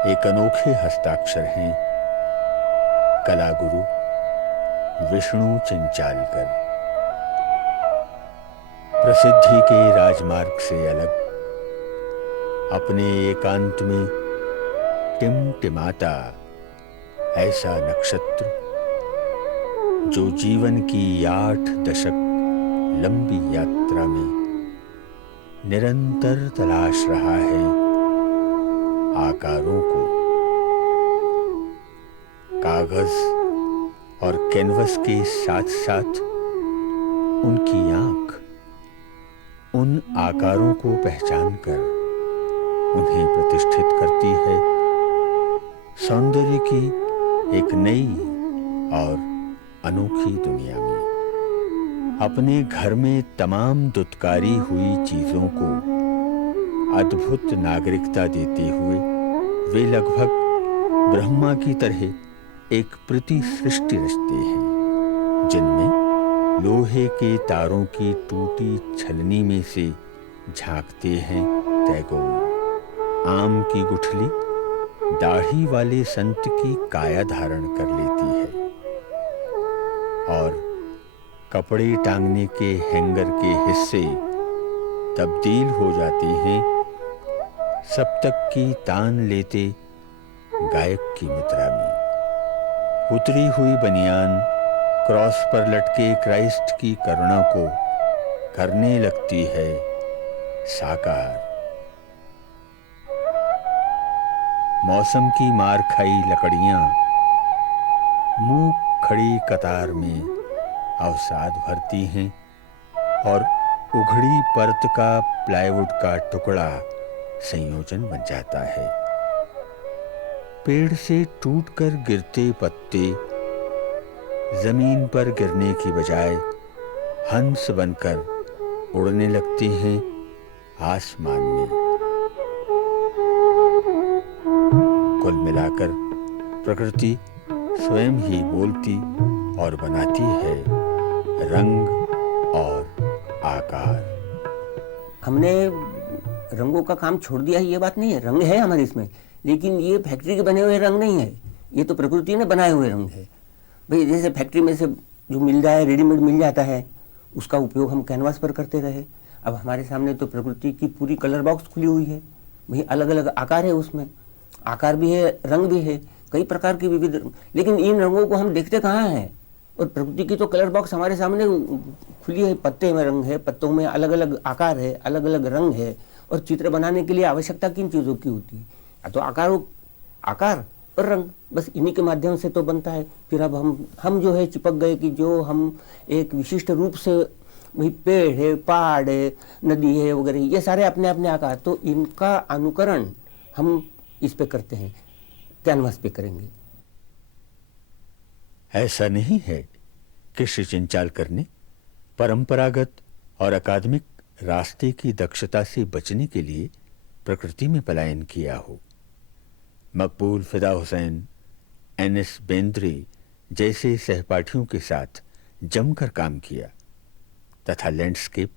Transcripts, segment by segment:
एक अनोखे हस्ताक्षर हैं कला गुरु विष्णु चिंचालकर। प्रसिद्धि के राजमार्ग से अलग अपने एकांत में टिमटिमाता ऐसा नक्षत्र जो जीवन की 8 दशक लंबी यात्रा में निरंतर तलाश रहा है आकारों को। कागज और कैनवस के साथ साथ उनकी आंख उन आकारों को पहचानकर उन्हें प्रतिष्ठित करती है सौंदर्य की एक नई और अनोखी दुनिया में। अपने घर में तमाम दुत्कारी हुई चीजों को अद्भुत नागरिकता देते हुए वे लगभग ब्रह्मा की तरह एक प्रति सृष्टि रचते हैं, जिनमें लोहे के तारों की टूटी छलनी में से झांकते हैं टैगोर। आम की गुठली दाढ़ी वाले संत की काया धारण कर लेती है और कपड़े टांगने के हैंगर के हिस्से तब्दील हो जाते हैं सप्तक की तान लेते गायक की मुद्रा में। उतरी हुई बनियान क्रॉस पर लटके क्राइस्ट की करुणा को करने लगती है साकार। मौसम की मार खाई लकड़ियां मूक खड़ी कतार में अवसाद भरती हैं और उघड़ी परत का प्लाईवुड का टुकड़ा संयोजन बन जाता है। पेड़ से टूटकर गिरते पत्ते जमीन पर गिरने की बजाय हंस बनकर उड़ने लगते हैं आसमान में। कुल मिलाकर प्रकृति स्वयं ही बोलती और बनाती है रंग और आकार। हमने रंगों का काम छोड़ दिया है ये बात नहीं है, रंग है हमारे इसमें, लेकिन ये फैक्ट्री के बने हुए रंग नहीं है, ये तो प्रकृति ने बनाए हुए रंग है। भाई जैसे फैक्ट्री में से जो मिल जाए रेडीमेड मिल जाता है उसका उपयोग हम कैनवास पर करते रहे। अब हमारे सामने तो प्रकृति की पूरी कलर बॉक्स खुली हुई है, भाई अलग अलग आकार है, उसमें आकार भी है रंग भी है, कई प्रकार के विविध, लेकिन इन रंगों को हम देखते कहाँ हैं। और प्रकृति की तो कलर बॉक्स हमारे सामने खुली है, पत्ते में रंग है, पत्तों में अलग अलग आकार है, अलग अलग रंग है। और चित्र बनाने के लिए आवश्यकता किन चीज़ों की होती है? या तो आकार और रंग, बस इन्हीं के माध्यम से तो बनता है। फिर अब हम जो है चिपक गए कि जो हम एक विशिष्ट रूप से, भाई पेड़ है, पहाड़ है, नदी है वगैरह, ये सारे अपने अपने आकार, तो इनका अनुकरण हम इस पे करते हैं, कैनवास पे करेंगे। ऐसा नहीं है कि श्री चिंचालकर ने परंपरागत और अकादमिक रास्ते की दक्षता से बचने के लिए प्रकृति में पलायन किया हो। मकबूल फिदा हुसैन, एनएस बेंद्रे जैसे सहपाठियों के साथ जमकर काम किया तथा लैंडस्केप,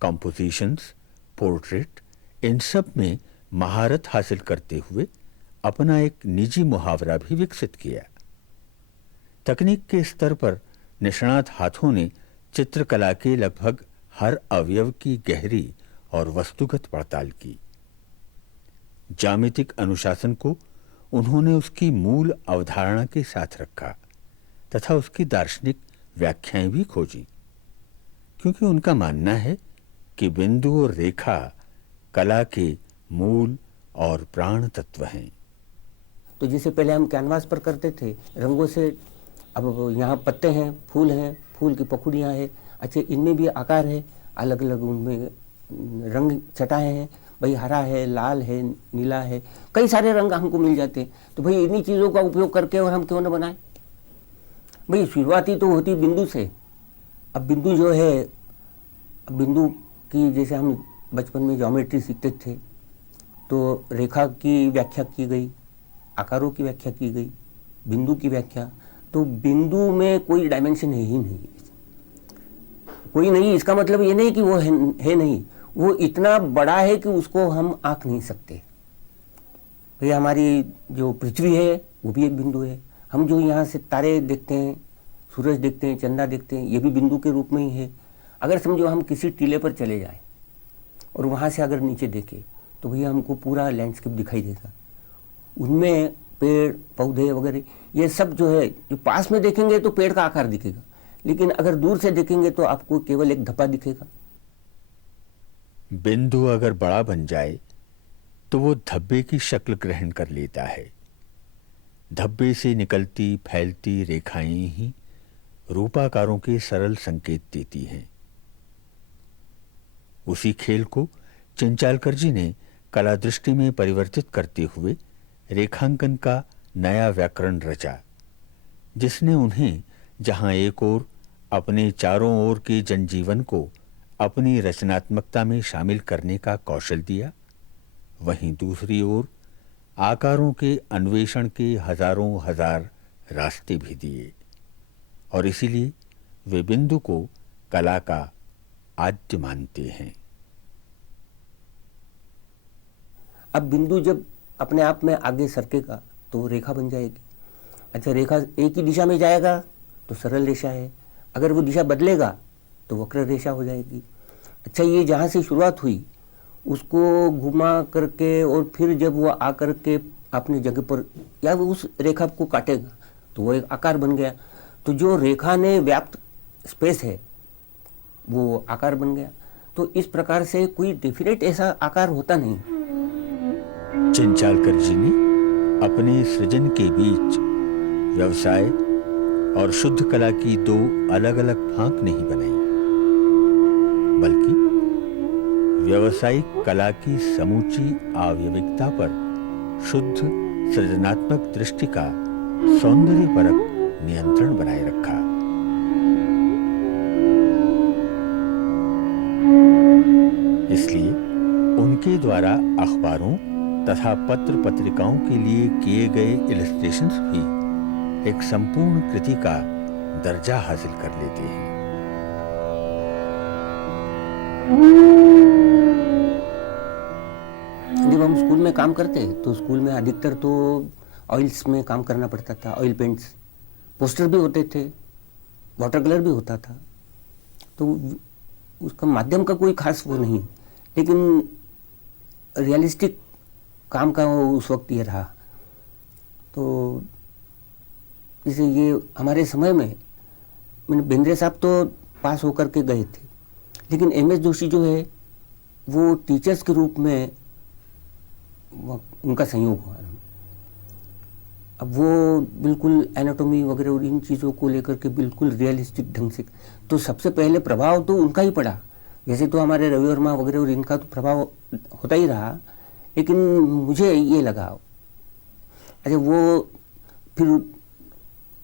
कॉम्पोजिशंस, पोर्ट्रेट, इन सब में महारत हासिल करते हुए अपना एक निजी मुहावरा भी विकसित किया। तकनीक के स्तर पर निष्णात हाथों ने चित्रकला के लगभग हर अवयव की गहरी और वस्तुगत पड़ताल की। ज्यामितिक अनुशासन को उन्होंने उसकी मूल अवधारणा के साथ रखा तथा उसकी दार्शनिक व्याख्याएं भी खोजी, क्योंकि उनका मानना है कि बिंदु और रेखा कला के मूल और प्राण तत्व हैं। तो जैसे पहले हम कैनवास पर करते थे रंगों से, अब यहाँ पत्ते हैं, फूल की पखुड़ियाँ हैं, अच्छा इनमें भी आकार है, अलग अलग उनमें रंग छटाएं हैं, भाई हरा है, लाल है, नीला है, कई सारे रंग हमको मिल जाते हैं। तो भाई इन्हीं चीज़ों का उपयोग करके और हम क्यों न बनाएं। भाई शुरुआती तो होती बिंदु से। अब बिंदु जो है, अब बिंदु की जैसे हम बचपन में ज्योमेट्री सीखते थे तो रेखा की व्याख्या की गई, आकारों की व्याख्या की गई, बिंदु की व्याख्या, तो बिंदु में कोई डायमेंशन है ही नहीं, कोई नहीं। इसका मतलब ये नहीं कि वो है नहीं, वो इतना बड़ा है कि उसको हम आंक नहीं सकते। भैया हमारी जो पृथ्वी है वो भी एक बिंदु है। हम जो यहाँ से तारे देखते हैं, सूरज देखते हैं, चंदा देखते हैं, ये भी बिंदु के रूप में ही है। अगर समझो हम किसी टीले पर चले जाएं और वहाँ से अगर नीचे देखें तो भैया हमको पूरा लैंडस्केप दिखाई देगा। उनमें पेड़ पौधे वगैरह ये सब जो है, जो पास में देखेंगे तो पेड़ का आकार दिखेगा, लेकिन अगर दूर से देखेंगे तो आपको केवल एक धब्बा दिखेगा। बिंदु अगर बड़ा बन जाए तो वो धब्बे की शक्ल ग्रहण कर लेता है। धब्बे से निकलती फैलती रेखाएं ही रूपाकारों के सरल संकेत देती हैं। उसी खेल को चिंचालकर जी ने कला दृष्टि में परिवर्तित करते हुए रेखांकन का नया व्याकरण रचा, जिसने उन्हें जहां एक ओर अपने चारों ओर के जनजीवन को अपनी रचनात्मकता में शामिल करने का कौशल दिया, वहीं दूसरी ओर आकारों के अन्वेषण के हजारों हजार रास्ते भी दिए, और इसीलिए वे बिंदु को कला का आद्य मानते हैं। अब बिंदु जब अपने आप में आगे सरकेगा तो रेखा बन जाएगी। अच्छा, रेखा एक ही दिशा में जाएगा तो सरल रेखा है, अगर वो दिशा बदलेगा तो वक्र रेखा हो जाएगी। अच्छा, ये जहाँ से शुरुआत हुई उसको घुमा करके और फिर जब वो आकर के अपनी जगह पर या वो उस रेखा को काटेगा तो वो एक आकार बन गया। तो जो रेखा ने व्याप्त स्पेस है वो आकार बन गया। तो इस प्रकार से कोई डेफिनेट ऐसा आकार होता नहीं। चिंचालकर जी ने अपने सृजन के बीच व्यवसाय और शुद्ध कला की दो अलग अलग फांक नहीं बनाई, बल्कि व्यावसायिक कला की समूची आवयविकता पर शुद्ध सृजनात्मक दृष्टि का सौंदर्यपरक नियंत्रण बनाए रखा। इसलिए उनके द्वारा अखबारों तथा पत्र पत्रिकाओं के लिए किए गए इलस्ट्रेशंस भी एक संपूर्ण कृति का दर्जा हासिल कर लेते हैं। जब हम स्कूल में काम करते तो स्कूल में अधिकतर तो ऑयल्स में काम करना पड़ता था। ऑयल पेंट्स, पोस्टर भी होते थे, वाटर कलर भी होता था। तो उसका माध्यम का कोई खास वो नहीं, लेकिन रियलिस्टिक काम का उस वक्त ये रहा। तो जैसे ये हमारे समय में मैंने बेंद्रे साहब तो पास होकर के गए थे, लेकिन एम एस जोशी जो है वो टीचर्स के रूप में उनका संयोग हुआ। अब वो बिल्कुल एनाटॉमी वगैरह और इन चीज़ों को लेकर के बिल्कुल रियलिस्टिक ढंग से, तो सबसे पहले प्रभाव तो उनका ही पड़ा। जैसे तो हमारे रवि वर्मा वगैरह और इनका तो प्रभाव होता ही रहा, लेकिन मुझे ये लगा, अच्छा वो फिर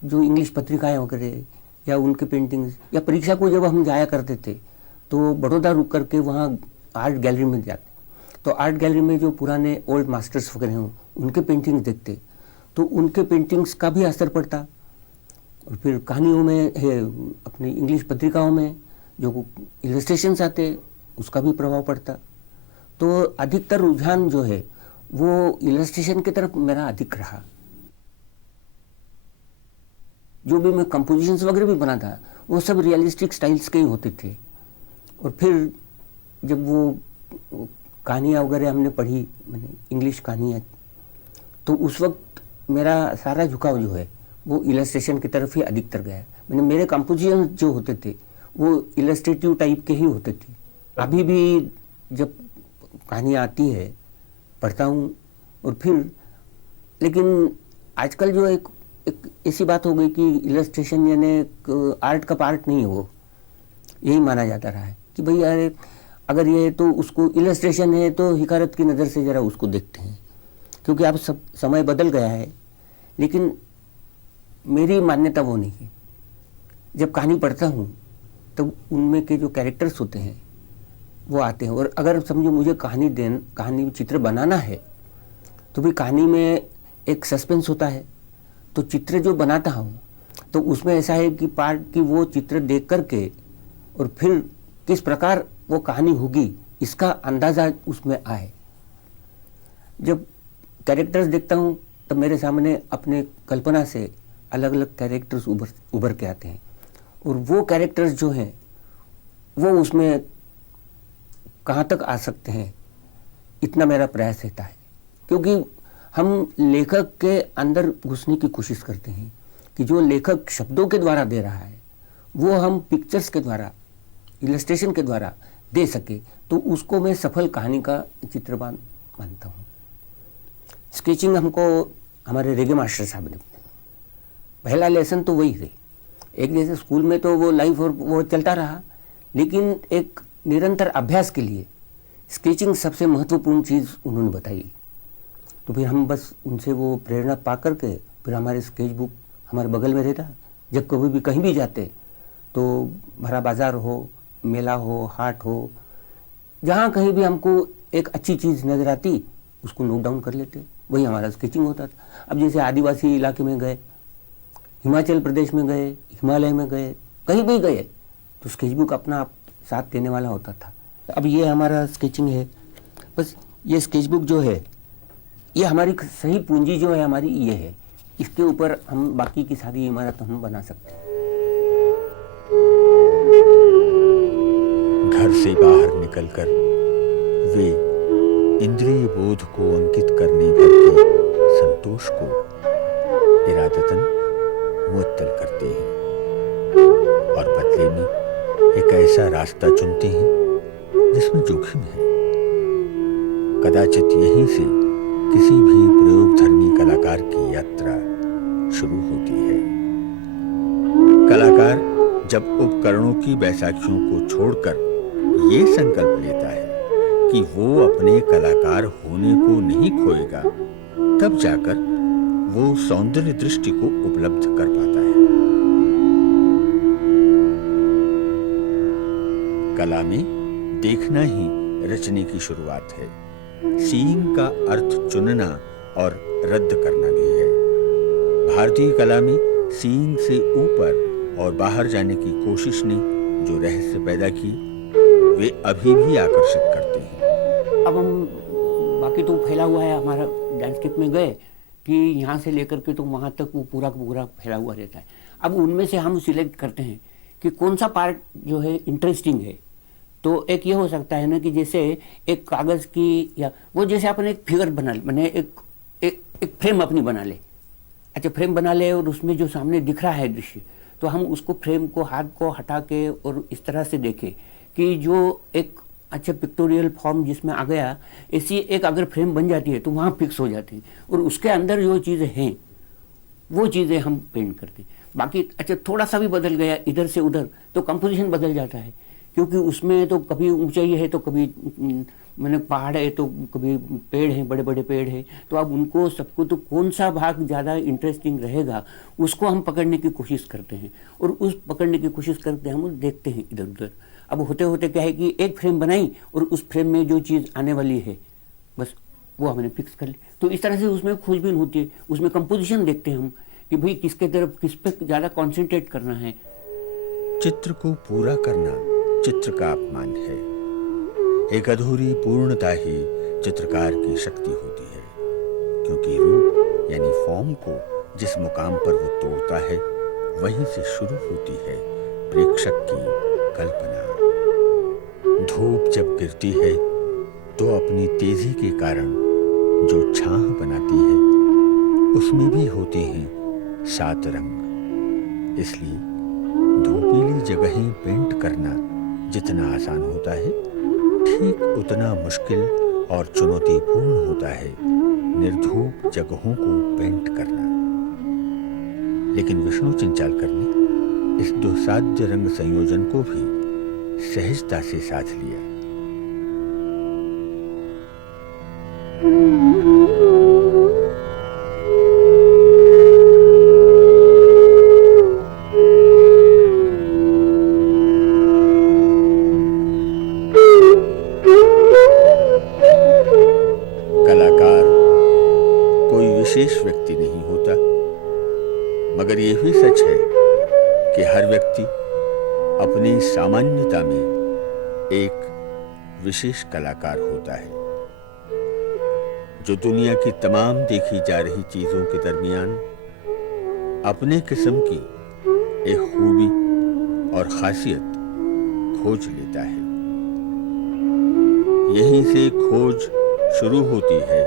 जो इंग्लिश पत्रिकाएं वगैरह या उनके पेंटिंग्स या परीक्षा को जब हम जाया करते थे तो बड़ौदा रुक करके वहाँ आर्ट गैलरी में जाते, तो आर्ट गैलरी में जो पुराने ओल्ड मास्टर्स वगैरह हों उनके पेंटिंग्स देखते, तो उनके पेंटिंग्स का भी असर पड़ता। और फिर कहानियों में है, अपनी इंग्लिश पत्रिकाओं में जो इलस्ट्रेशंस आते उसका भी प्रभाव पड़ता। तो अधिकतर रुझान जो है वो इलस्ट्रेशन की तरफ मेरा अधिक रहा। जो भी मैं कंपोजिशंस वगैरह भी बना था वो सब रियलिस्टिक स्टाइल्स के ही होते थे। और फिर जब वो कहानियाँ वगैरह हमने पढ़ी, मैंने इंग्लिश कहानियाँ, तो उस वक्त मेरा सारा झुकाव जो है वो इलस्ट्रेशन की तरफ ही अधिकतर गया। मैंने मेरे कंपोजिशन जो होते थे वो इलस्ट्रेटिव टाइप के ही होते थे। अभी भी जब कहानियाँ आती है पढ़ता हूँ। और फिर लेकिन आजकल जो एक ऐसी बात हो गई कि इलस्ट्रेशन यानी आर्ट का पार्ट नहीं है, वो यही माना जाता रहा है कि भाई यार अगर ये तो उसको इलस्ट्रेशन है तो हिकारत की नज़र से ज़रा उसको देखते हैं, क्योंकि अब सब समय बदल गया है। लेकिन मेरी मान्यता वो नहीं है। जब कहानी पढ़ता हूँ तब उनमें के जो कैरेक्टर्स होते हैं वो आते हैं। और अगर समझो मुझे कहानी चित्र बनाना है तो भी कहानी में एक सस्पेंस होता है, तो चित्र जो बनाता हूँ तो उसमें ऐसा है कि पार्ट की वो चित्र देख करके और फिर किस प्रकार वो कहानी होगी इसका अंदाज़ा उसमें आए। जब कैरेक्टर्स देखता हूँ तब मेरे सामने अपने कल्पना से अलग अलग कैरेक्टर्स उभर के आते हैं, और वो कैरेक्टर्स जो हैं वो उसमें कहाँ तक आ सकते हैं, इतना मेरा प्रयास रहता है। क्योंकि हम लेखक के अंदर घुसने की कोशिश करते हैं कि जो लेखक शब्दों के द्वारा दे रहा है वो हम पिक्चर्स के द्वारा, इलस्ट्रेशन के द्वारा दे सके, तो उसको मैं सफल कहानी का चित्रमान मानता हूँ। स्केचिंग हमको हमारे रेगे मास्टर साहब ने, पहला लेसन तो वही थे। एक जैसे स्कूल में तो वो लाइफ और वो चलता रहा, लेकिन एक निरंतर अभ्यास के लिए स्केचिंग सबसे महत्वपूर्ण चीज़ उन्होंने बताई। तो फिर हम बस उनसे वो प्रेरणा पा करके फिर हमारे स्केच बुक हमारे बगल में रहता। जब कभी भी कहीं भी जाते तो भरा बाजार हो, मेला हो, हाट हो, जहाँ कहीं भी हमको एक अच्छी चीज़ नज़र आती उसको नोट डाउन कर लेते, वही हमारा स्केचिंग होता था। अब जैसे आदिवासी इलाके में गए, हिमाचल प्रदेश में गए, हिमालय में गए, कहीं भी गए तो स्केच बुक अपना आप साथ देने वाला होता था। अब ये हमारा स्केचिंग है, बस ये स्केच बुक जो है ये हमारी सही पूंजी जो है हमारी ये है, इसके ऊपर हम बाकी की सारी इमारत हम बना सकते हैं। घर से बाहर निकलकर वे इंद्रिय बोध को अंकित करने भर के संतोष को इरादतन मुअत्तल करते हैं और बदले में एक ऐसा रास्ता चुनते हैं जिसमें जोखिम है। कदाचित यहीं से किसी भी प्रयोगधर्मी कलाकार की यात्रा शुरू होती है। कलाकार जब उपकरणों की बैसाखियों को छोड़कर ये संकल्प लेता है कि वो अपने कलाकार होने को नहीं खोएगा, तब जाकर वो सौंदर्य दृष्टि को उपलब्ध कर पाता है। कला में देखना ही रचने की शुरुआत है। सीइंग का अर्थ चुनना और रद्द करना भी है। भारतीय कला में सीइंग से ऊपर और बाहर जाने की कोशिश ने जो रहस्य पैदा की वे अभी भी आकर्षित करते हैं। अब हम बाकी तो फैला हुआ है, हमारा लैंडस्केप में गए कि यहाँ से लेकर के तो वहाँ तक वो पूरा पूरा फैला हुआ रहता है। अब उनमें से हम सिलेक्ट करते हैं कि कौन सा पार्ट जो है इंटरेस्टिंग है। तो एक ये हो सकता है ना कि जैसे एक कागज़ की, या वो जैसे अपन एक फिगर बना ले, मैंने एक फ्रेम अपनी बना ले, अच्छा फ्रेम बना ले और उसमें जो सामने दिख रहा है दृश्य, तो हम उसको फ्रेम को हाथ को हटा के और इस तरह से देखें कि जो एक अच्छा पिक्टोरियल फॉर्म जिसमें आ गया, ऐसी एक अगर फ्रेम बन जाती है तो वहाँ फिक्स हो जाती है और उसके अंदर जो चीज़ें हैं वो चीज़ें हम पेंट करते हैं। बाकी अच्छा थोड़ा सा भी बदल गया इधर से उधर तो कंपोजिशन बदल जाता है, क्योंकि उसमें तो कभी ऊंचाई है तो कभी मैंने पहाड़ है तो कभी पेड़ हैं, बड़े बड़े पेड़ हैं, तो अब उनको सबको तो कौन सा भाग ज़्यादा इंटरेस्टिंग रहेगा उसको हम पकड़ने की कोशिश करते हैं और उस पकड़ने की कोशिश करते हैं, हम देखते हैं इधर उधर। अब होते होते क्या है कि एक फ्रेम बनाई और उस फ्रेम में जो चीज़ आने वाली है बस वो हमने फिक्स कर ली। तो इस तरह से उसमें खोजबीन होती है, उसमें कंपोजिशन देखते हैं हम कि भाई किसके तरफ किस पे ज़्यादा कॉन्सेंट्रेट करना है। चित्र को पूरा करना चित्र का अपमान है। एक अधूरी पूर्णता ही चित्रकार की शक्ति होती है, क्योंकि रूप यानी फॉर्म को जिस मुकाम पर वो तोड़ता है वहीं से शुरू होती है प्रेक्षक की कल्पना। धूप जब गिरती है तो अपनी तेजी के कारण जो छाह बनाती है उसमें भी होते हैं 7 रंग। इसलिए धूपीली जगहें पेंट करना जितना आसान होता है, ठीक उतना मुश्किल और चुनौतीपूर्ण होता है निर्धूप जगहों को पेंट करना। लेकिन विष्णु चिंचालकर ने इस दुस्साध्य रंग संयोजन को भी सहजता से साध लिया। कलाकार कोई विशेष व्यक्ति नहीं होता, मगर यह भी सच है कि हर व्यक्ति अपनी सामान्यता में एक विशेष कलाकार होता है। जो दुनिया की तमाम देखी जा रही चीजों के दरमियान अपने किस्म की एक खूबी और खासियत खोज लेता है। यहीं से खोज शुरू होती है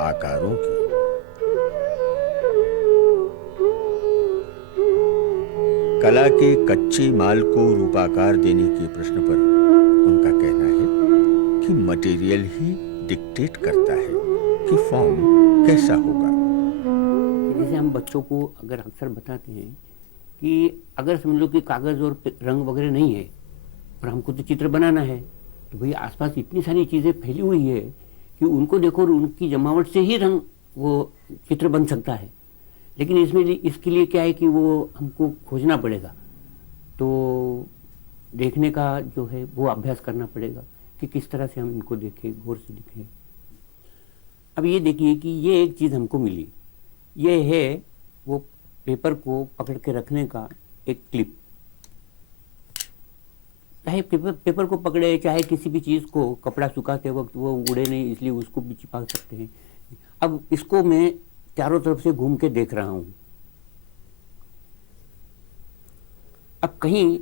आकारों की। कला के कच्चे माल को रूपाकार देने के प्रश्न पर उनका कहना है कि मटेरियल ही डिक्टेट करता है कि फॉर्म कैसा होगा। जैसे हम बच्चों को अगर अक्सर बताते हैं कि अगर समझ लो कि कागज और रंग वगैरह नहीं है और हमको तो चित्र बनाना है, तो भाई आसपास इतनी सारी चीजें फैली हुई है कि उनको देखो और उनकी जमावट से ही रंग वो चित्र बन सकता है। लेकिन इसमें इसके लिए क्या है कि वो हमको खोजना पड़ेगा, तो देखने का जो है वो अभ्यास करना पड़ेगा कि किस तरह से हम इनको देखें, गौर से देखें। अब ये देखिए कि ये एक चीज़ हमको मिली, ये है वो पेपर को पकड़ के रखने का एक क्लिप। चाहे पेपर को पकड़े, चाहे किसी भी चीज़ को कपड़ा सुखाते वक्त वो उड़े नहीं, इसलिए उसको भी चिपका सकते हैं। अब इसको मैं चारों तरफ से घूम के देख रहा हूं। अब कहीं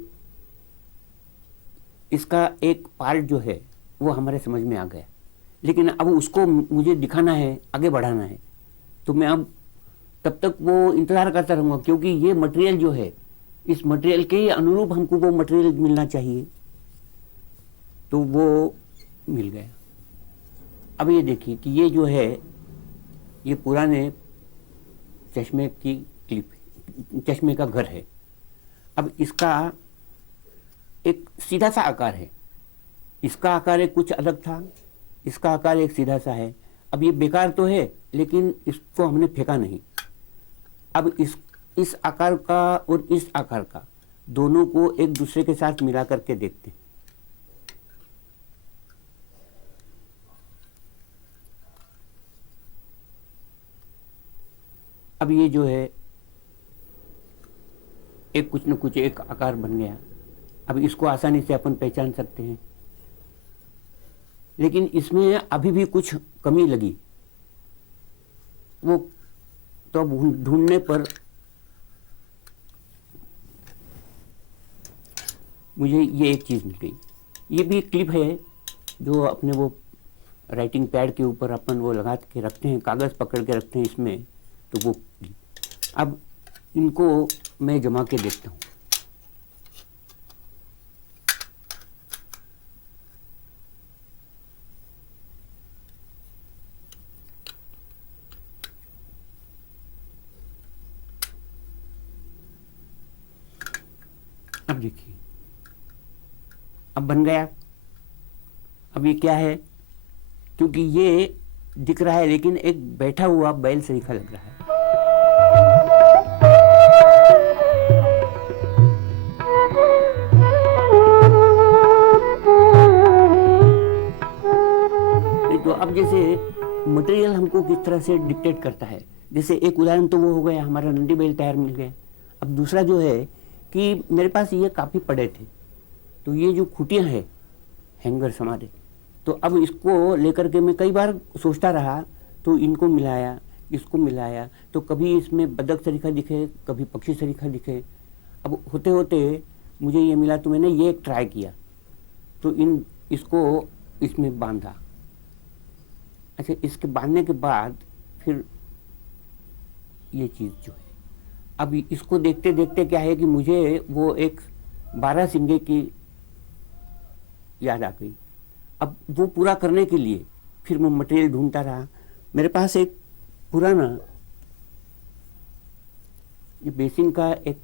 इसका एक पार्ट जो है वो हमारे समझ में आ गया, लेकिन अब उसको मुझे दिखाना है, आगे बढ़ाना है, तो मैं अब तब तक वो इंतजार करता रहूंगा, क्योंकि ये मटेरियल जो है, इस मटेरियल के अनुरूप हमको वो मटेरियल मिलना चाहिए। तो वो मिल गया। अब ये देखिए कि ये जो है ये पुराने चश्मे की क्लिप है, चश्मे का घर है। अब इसका एक सीधा सा आकार है, इसका आकार एक कुछ अलग था, इसका आकार एक सीधा सा है। अब ये बेकार तो है, लेकिन इसको हमने फेंका नहीं। अब इस आकार का और इस आकार का दोनों को एक दूसरे के साथ मिला करके देखते हैं। अब ये जो है एक कुछ न कुछ एक आकार बन गया। अब इसको आसानी से अपन पहचान सकते हैं, लेकिन इसमें अभी भी कुछ कमी लगी। वो तो अब ढूंढने पर मुझे ये एक चीज़ मिल गई। ये भी एक क्लिप है जो अपने वो राइटिंग पैड के ऊपर अपन वो लगा के रखते हैं, कागज़ पकड़ के रखते हैं इसमें, तो वो अब इनको मैं जमा के देखता हूँ। अब देखिए, अब बन गया। अब ये क्या है, क्योंकि ये दिख रहा है लेकिन एक बैठा हुआ बैल सरीखा लग रहा है। तो अब जैसे मटेरियल हमको किस तरह से डिक्टेट करता है, जैसे एक उदाहरण तो वो हो गया, हमारा नंदी बैल टायर मिल गया। अब दूसरा जो है कि मेरे पास ये काफ़ी पड़े थे, तो ये जो खुटियाँ हैं हैंगर्स हमारे, तो अब इसको लेकर के मैं कई बार सोचता रहा, तो इनको मिलाया, इसको मिलाया, तो कभी इसमें बदक सरीखा दिखे, कभी पक्षी सरीखा दिखे। अब होते होते मुझे ये मिला, तो मैंने ये एक ट्राई किया, तो इसको इसमें बांधा। अच्छा, इसके बांधने के बाद फिर ये चीज़ जो है, अब इसको देखते देखते क्या है कि मुझे वो एक 12 सिंगे की याद आ गई। अब वो पूरा करने के लिए फिर मैं मटेरियल ढूंढता रहा। मेरे पास एक पुराना ये बेसिन का एक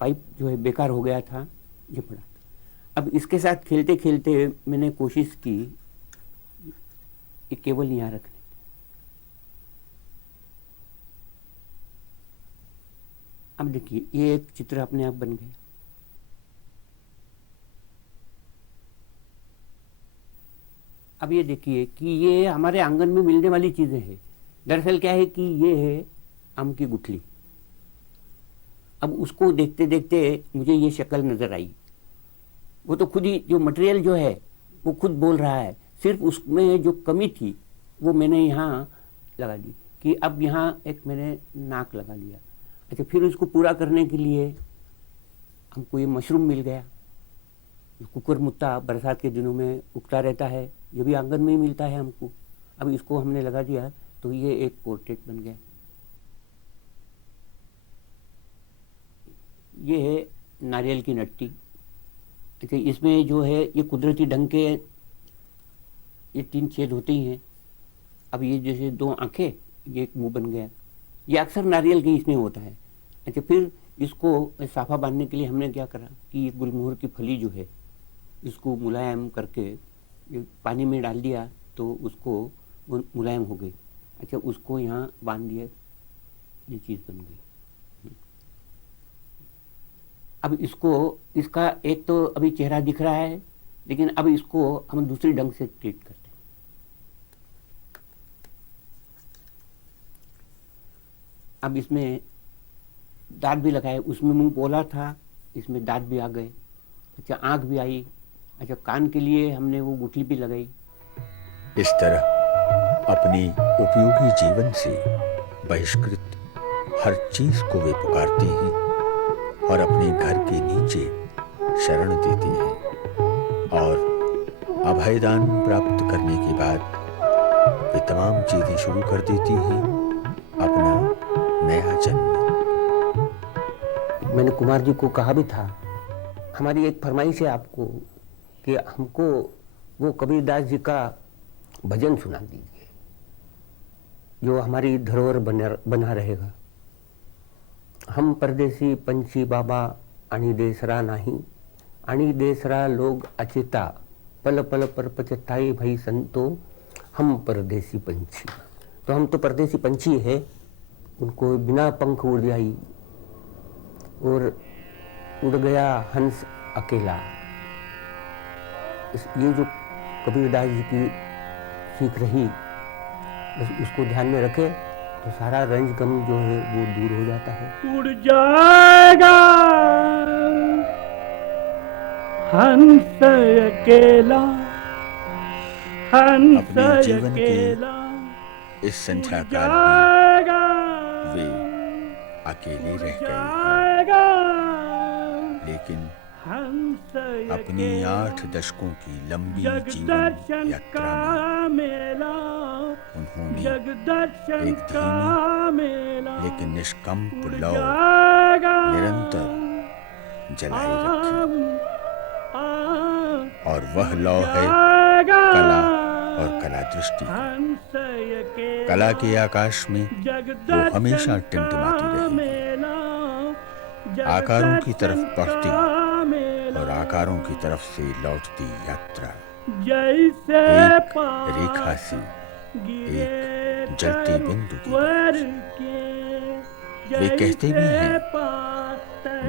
पाइप जो है बेकार हो गया था, ये पड़ा था। अब इसके साथ खेलते खेलते मैंने कोशिश की ये केवल यहाँ रखने की। अब देखिए, ये एक चित्र अपने आप बन गया। अब ये देखिए कि ये हमारे आंगन में मिलने वाली चीजें हैं। दरअसल क्या है कि ये है आम की गुठली। अब उसको देखते देखते मुझे ये शक्ल नजर आई। वो तो खुद ही जो मटेरियल जो है वो खुद बोल रहा है, सिर्फ उसमें जो कमी थी वो मैंने यहाँ लगा दी कि अब यहाँ एक मैंने नाक लगा लिया। अच्छा, फिर उसको पूरा करने के लिए हमको ये मशरूम मिल गया, कुकर मुत्ता बरसात के दिनों में उगता रहता है, ये भी आंगन में ही मिलता है हमको। अब इसको हमने लगा दिया तो ये एक पोर्ट्रेट बन गया। ये है नारियल की नट्टी। अच्छा, इसमें जो है ये कुदरती ढंग के ये 3 छेद होते ही हैं। अब ये जैसे 2 आंखें, ये एक मुंह बन गया, ये अक्सर नारियल के इसमें होता है। अच्छा, फिर इसको साफा बांधने के लिए हमने क्या करा कि ये गुलमोहर की फली जो है इसको मुलायम करके ये पानी में डाल दिया तो उसको वो मुलायम हो गई। अच्छा, उसको यहाँ बांध दिया, ये चीज़ बन गई। अब इसको, इसका एक तो अभी चेहरा दिख रहा है, लेकिन अब इसको हम दूसरी ढंग से ट्रीट करते हैं। अब इसमें दांत भी लगाए, उसमें मुंह पोला था, इसमें दांत भी आ गए। अच्छा, आंख भी आई। अच्छा, कान के लिए हमने वो गुठली भी लगाई। इस तरह अपनी उपयोगी जीवन से बहिष्कृत हर चीज को वे पुकारते हैं और अपने घर के नीचे शरण देते हैं, और अभयदान प्राप्त करने के बाद वे तमाम चीजें शुरू कर देती हैं अपना नया जन्म। मैंने कुमार जी को कहा भी था, हमारी एक फरमाइश है आपको कि हमको वो कबीरदास जी का भजन सुना दीजिए जो हमारी धरोहर बना रहेगा। हम परदेसी पंछी बाबा आणि देसरा नाही, आणि देसरा लोग अचेता, पल पल पर पचताई भाई संतो, हम परदेसी पंछी। तो हम तो परदेसी पंछी है, उनको बिना पंख उड़ जाई और उड़ गया हंस अकेला। ये जो कबीरदास जी की सीख रही, बस उसको ध्यान में रखे तो सारा रंज गम जो है वो दूर हो जाता है। उड़ जाएगा हंस अकेला, हंस अपने जीवन के अकेला, इस संध्या काल में वे अकेले रह गए, जाएगा लेकिन हंस अपनी 8 दशकों की लंबी जीवन जगदर्शन यात्रा का में मेला, उन्होंने जगदर्शन एक का धीमी मेला, लेकिन निष्कंप उड़ लौ जाएगा निरंतर जलाई रखी, आ और वह लौ है जाएगा कला और कला दृष्टि। हंस अकेला, कला के आकाश में वो हमेशा टिमटिमाती रहेगी, आकारों की तरफ बढ़ती और आकारों की तरफ से लौटती यात्रा जैसे एक रेखा सी, एक जलती बिंदु की तरह। वे कहते भी हैं,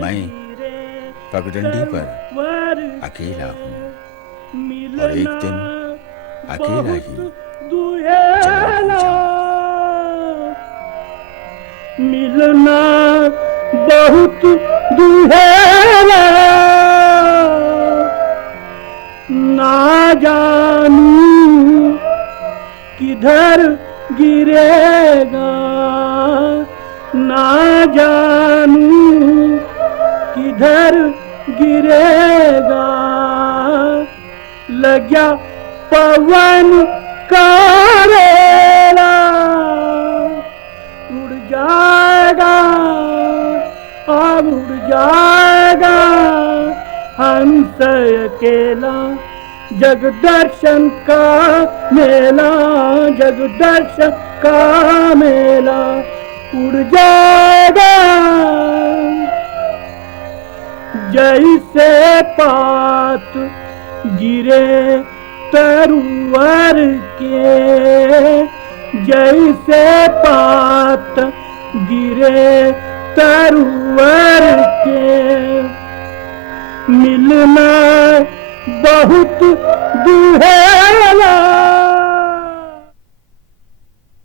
मैं पगडंडी पर अकेला हूँ और एक दिन अकेला ही चला भी जाऊंगा। मिलना बहुत दुहेला, ना जानू किधर गिरेगा, ना जानू किधर गिरेगा, लग्या पवन का रेला, उड़ जाएगा अब उड़ जाएगा हंस अकेला, जगदर्शन का मेला, जगदर्शन का मेला, उड़ जाएगा जैसे पात गिरे तरुवर के, जैसे पात गिरे तरुवर के, मिलना बहुत दुहेला।